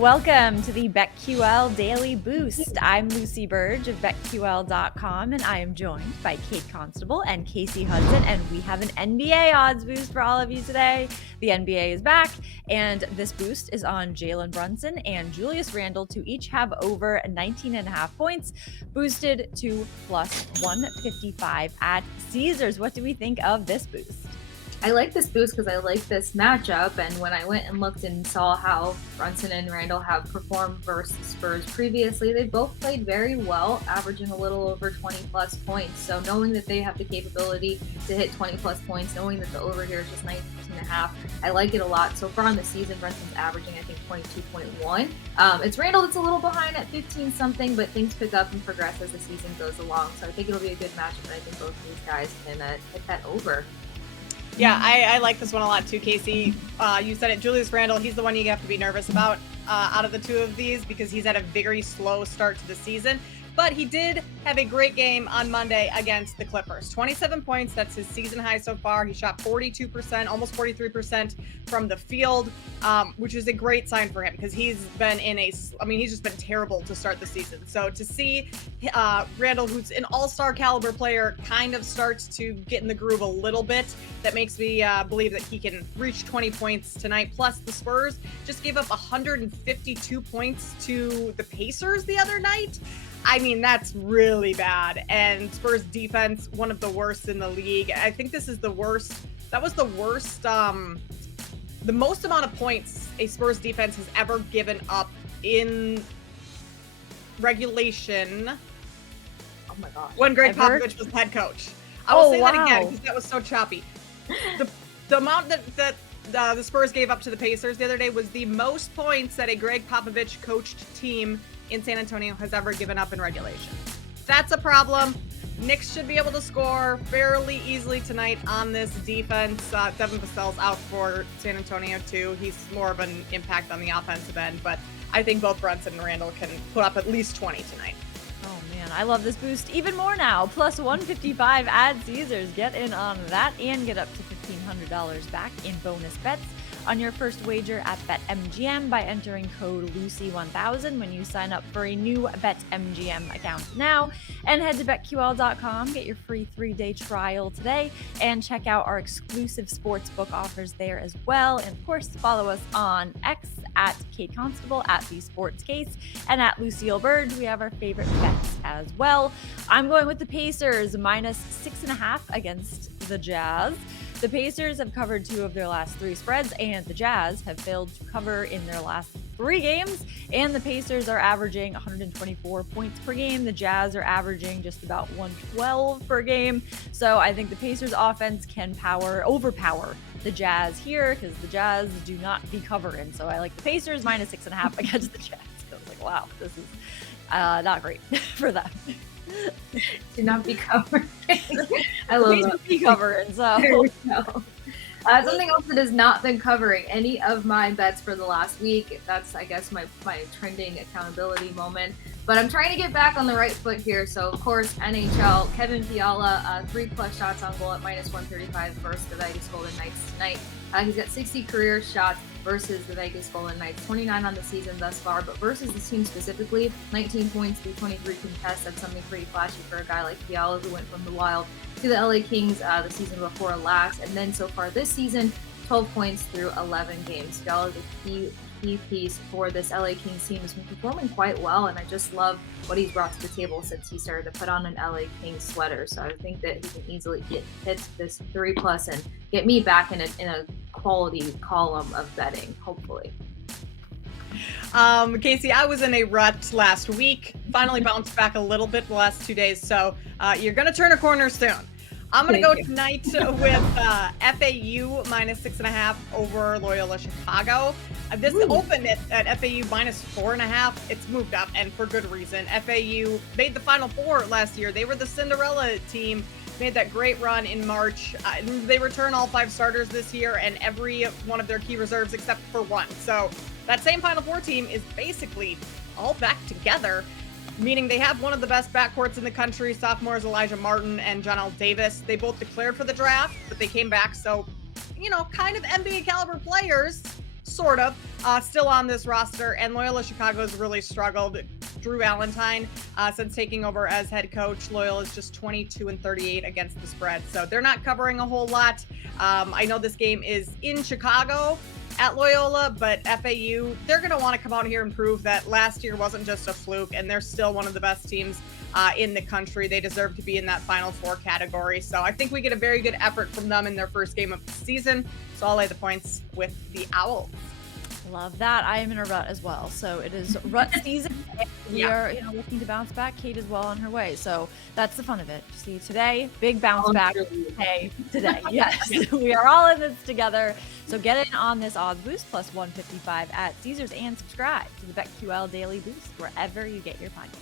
Welcome to the BetQL Daily Boost. I'm Lucy Burge of BetQL.com, and I am joined by Kate Constable and Casey Hudson, and we have an NBA odds boost for all of you today. The NBA is back, and this boost is on Jalen Brunson and Julius Randle to each have over 19.5 points, boosted to plus 155 at Caesars. What do we think of this boost? I like this boost because I like this matchup, and when I went and looked and saw how Brunson and Randall have performed versus the Spurs previously, they both played very well, averaging a little over 20 plus points. So knowing that they have the capability to hit 20 plus points, knowing that the over here is just 19.5, I like it a lot. So far on the season, Brunson's averaging, I think, 22.1. It's Randall that's a little behind at 15 something, but things pick up and progress as the season goes along. So I think it'll be a good matchup, and I think both of these guys can hit that over. Yeah, I like this one a lot too, Casey. You said it, Julius Randle, he's the one you have to be nervous about out of the two of these because he's had a very slow start to the season. But he did have a great game on Monday against the Clippers. 27 points, that's his season high so far. He shot 42%, almost 43% from the field, which is a great sign for him because he's just been terrible to start the season. So to see Randall, who's an all-star caliber player, kind of starts to get in the groove a little bit, that makes me believe that he can reach 20 points tonight. Plus, the Spurs just gave up 152 points to the Pacers the other night. I mean, that's really bad. And Spurs defense, one of the worst in the league. I think this is the worst. That was the worst, the most amount of points a Spurs defense has ever given up in regulation. Oh my gosh. When Greg Popovich was head coach. I will say that again because that was so choppy. The amount that the Spurs gave up to the Pacers the other day was the most points that a Greg Popovich coached team in San Antonio has ever given up in regulation. That's a problem. Knicks should be able to score fairly easily tonight on this defense. Devin Vassell's out for San Antonio too. He's more of an impact on the offensive end, but I think both Brunson and Randall can put up at least 20 tonight. Oh man, I love this boost even more now. Plus 155 at Caesars. Get in on that and get up to $1,500 back in bonus bets on your first wager at BetMGM by entering code Lucy1000 when you sign up for a new BetMGM account now. And head to BetQL.com, get your free 3-day trial today, and check out our exclusive sportsbook offers there as well. And of course, follow us on X at Kate Constable, at The Sports Case, and at Lucille Burge. We have our favorite bets as well. I'm going with the Pacers, minus 6.5 against the Jazz. The Pacers have covered 2 of their last 3 spreads, and the Jazz have failed to cover in their last 3 games. And the Pacers are averaging 124 points per game. The Jazz are averaging just about 112 per game. So I think the Pacers offense can overpower the Jazz here because the Jazz do not be covering. So I like the Pacers minus 6.5 against the Jazz. I was like, wow, this is not great for them. To not be covered. I love that. Be covering, so. There we go. Something else that has not been covering any of my bets for the last week. That's, I guess, my trending accountability moment. But I'm trying to get back on the right foot here. So, of course, NHL, Kevin Fiala, 3+ shots on goal at minus 135 versus the Vegas Golden Knights tonight. He's got 60 career shots versus the Vegas Golden Knights, 29 on the season thus far, but versus this team specifically, 19 points through 23 contests. That's something pretty flashy for a guy like Fiala, who went from the Wild to the LA Kings the season before last, and then so far this season, 12 points through 11 games. Fiala is a key piece for this LA Kings team. Has been performing quite well, and I just love what he's brought to the table since he started to put on an LA Kings sweater. So I think that he can easily hit this 3+ and get me back in a quality column of betting, hopefully. Casey, I was in a rut last week, finally bounced back a little bit the last 2 days, so you're going to turn a corner soon. I'm going to go tonight with FAU minus 6.5 over Loyola Chicago. This opened at FAU minus 4.5. It's moved up, and for good reason. FAU made the Final Four last year. They were the Cinderella team, made that great run in March. They return all 5 starters this year and every one of their key reserves except for one. So that same Final Four team is basically all back together, meaning they have one of the best backcourts in the country. Sophomores Elijah Martin and John L. Davis. They both declared for the draft, but they came back. So, kind of NBA caliber players. sort of, still on this roster. And Loyola Chicago has really struggled. Drew Valentine, since taking over as head coach, Loyola is just 22-38 against the spread. So they're not covering a whole lot. I know this game is in Chicago at Loyola, but FAU, they're going to want to come out here and prove that last year wasn't just a fluke, and they're still one of the best teams in the country. They deserve to be in that Final Four category. So I think we get a very good effort from them in their first game of the season. So I'll lay the points with the Owls. Love that. I am in a rut as well. So it is rut season. We are, looking to bounce back. Kate is well on her way. So that's the fun of it. See, today, big bounce back. Hey, today. Yes. We are all in this together. So get in on this odds boost plus 155 at Caesars and subscribe to the BetQL Daily Boost wherever you get your podcast.